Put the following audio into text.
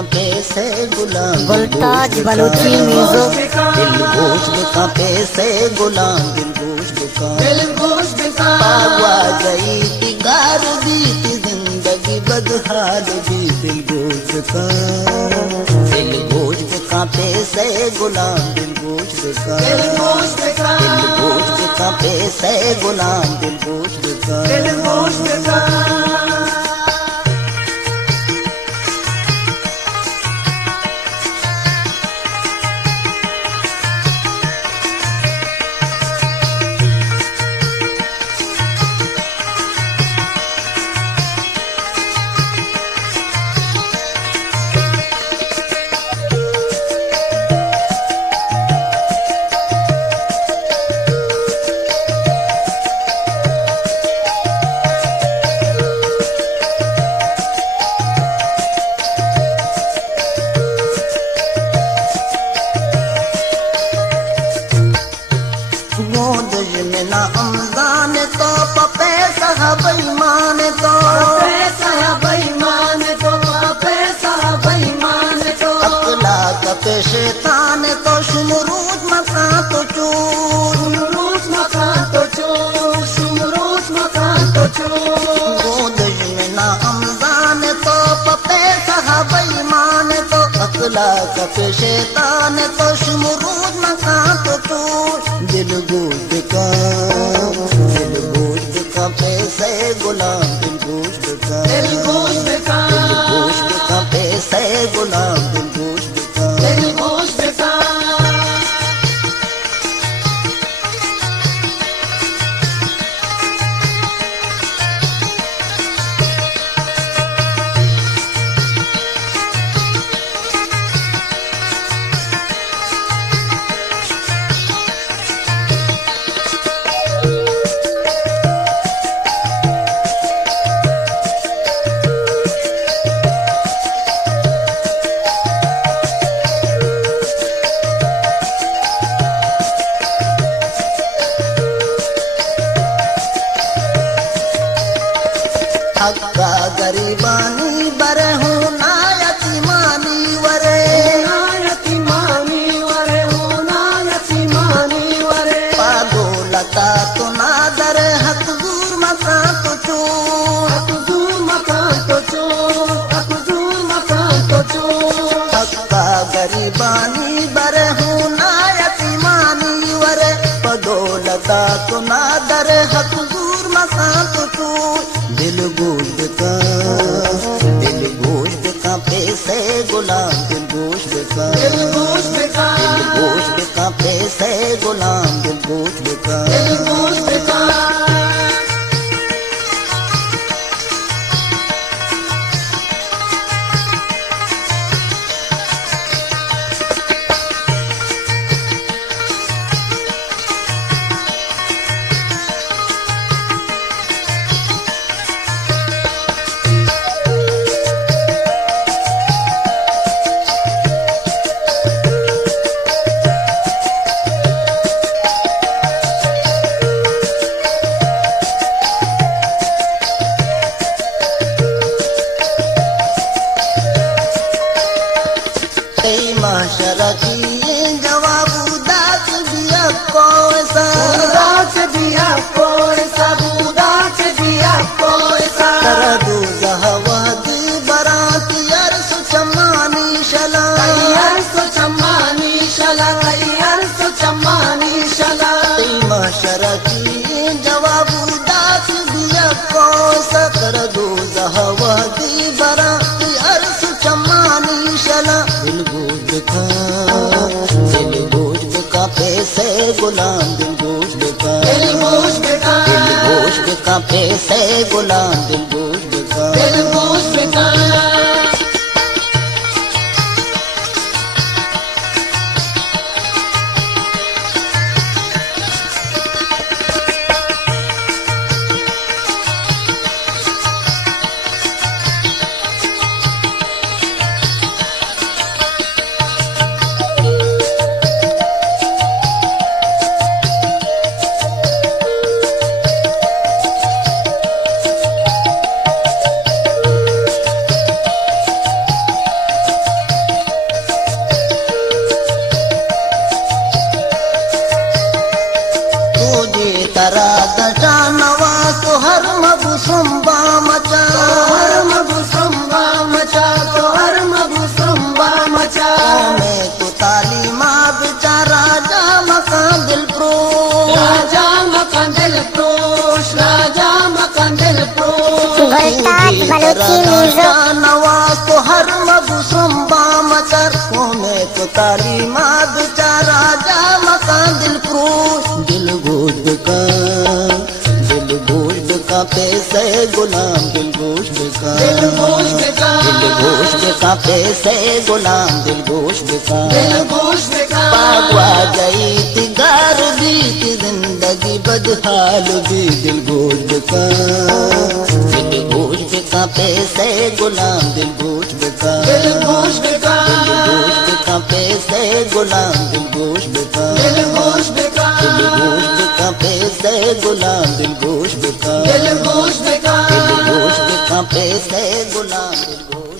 कांपे से गुलाम गुलताज बलूची म्यूजिक। दिल गोश कांपे से गुलाम दिल गोश पावा गई थी गार दी थी जिंदगी बदहाल दी दिल गोश कांपे से गुलाम दिल गोश कांपे से गुलाम दिल गोश शैतान तो शुमरूज मकान तो गोदज में ना अमजान तो पपे साहब ईमान तो अकला कपे शैतान तो शुमरूज मकान तो दिल गोद का पैसे गुलाम दिल गोश्त का पैसे गुलाम दिल गोश्त हक्का गरीबानी बरे हो ना यतीमानी वरे पागो लता तो नादर हक दूर मकान तो चो हक्का गरीबानी बरे हो ना यतीमानी वरे पागो लता तो नादर हक दूर मकान तो चो दिल गोश्त का पैसे गुलाम दिल गोश्त का पैसे गुलाम दिल गोश्त का जवाब उदास दिया कोई सा दू जहवद बरात यरसु चमानी शला महशर की जवाब उदास दिया कोई सा दू जहवद बरात यरसु चमानी शला दिल गोश्त का पैसे गुलाम दिल गोश्त का पैसे गुलाम दिल गोश्त का कांपे से गुलाम दिल गोश बिका दिल गोश बिका पागवा गई थी गार भी थी जिंदगी बदहाल भी दिल गोश बिका दिल गोश बिका पैसे गुलाम दिल गोश बिका दिल गोश बिका गोश बिका पैसे गुलाम दिल गोश बिका दिल गोश बिका दिल गोश बिका पैसे गुलाम दिल गोश बिका दिल गोश बिका दिल गोश बिका पैसे गुलाम दिल गोश